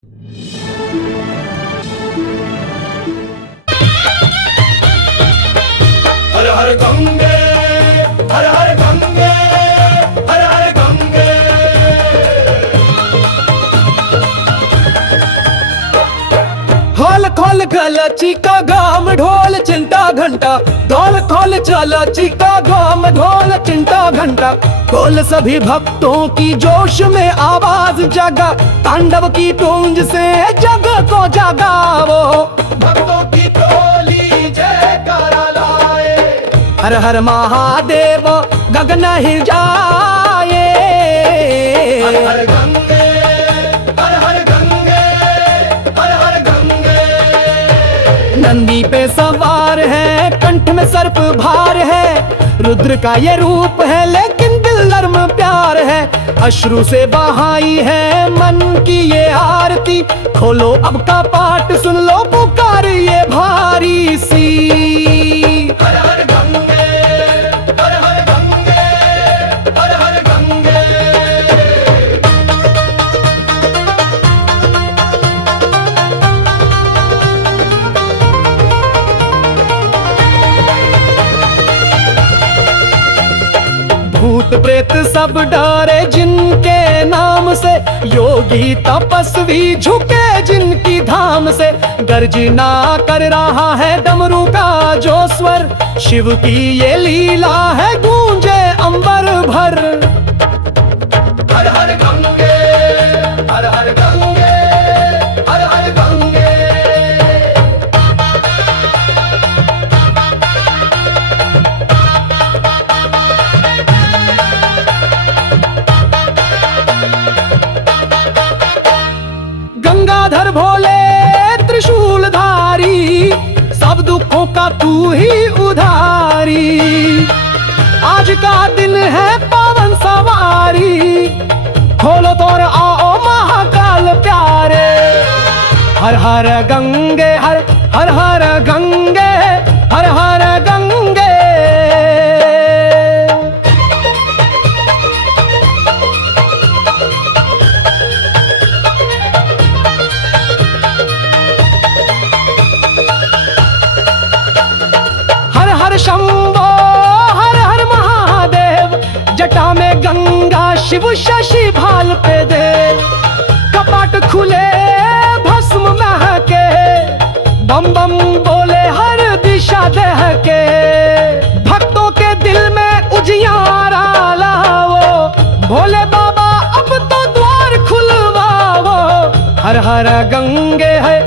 हर हर गंगे, हर हर गंगे, हर हर गंगे। खोल खोल गलची का गाम ढोल चिंता घंटा, ढोल खोल चला चिका गाम ढोल चिंता घंटा। बोल सभी भक्तों की जोश में आवाज जागा, तांडव की गूंज से जग को जगावो। भक्तों की टोली जयकारा लाए, हर हर महादेव गगन हिल जाए। हर हर गंगे, हर हर गंगे, हर हर गंगे। नंदी पे सवार है, कंठ में सर्प भार है, रुद्र का ये रूप है लेकिन दिल नर्म प्यार है। अश्रु से बहाई है मन की ये आरती, खोलो अब का पाठ सुन लो पुकार ये भारी सी। हर हर गंगे, हर हर गंगे, हर हर गंगे। भूत प्रेत सब डरे जिनके नाम से, योगी तपस्वी झुके जिनकी धाम से। गर्जना कर रहा है डमरू का जो स्वर, शिव की ये लीला है गूंजे अंबर भर। हर हर गंगे, हर हर गंगे, हर हर गंगे। गंगाधर भोले त्रिशूलधारी, सब दुखों का तू ही उधारी। आज का दिन है पावन सवारी, खोलो तोर आओ महाकाल प्यारे। हर हर गंगे, हर हर हर गंगे, हर हर गंगे। हर हर शंभो, हर हर महादेव, जटा में गंगा शिव शशि भाल पे देव। कपाट खुले भस्म महके, बम बम बोले हर दिशा दहके। भक्तों के दिल में उजियारा लाओ, भोले बाबा अब तो द्वार खुलवाओ। हर हर गंगे है,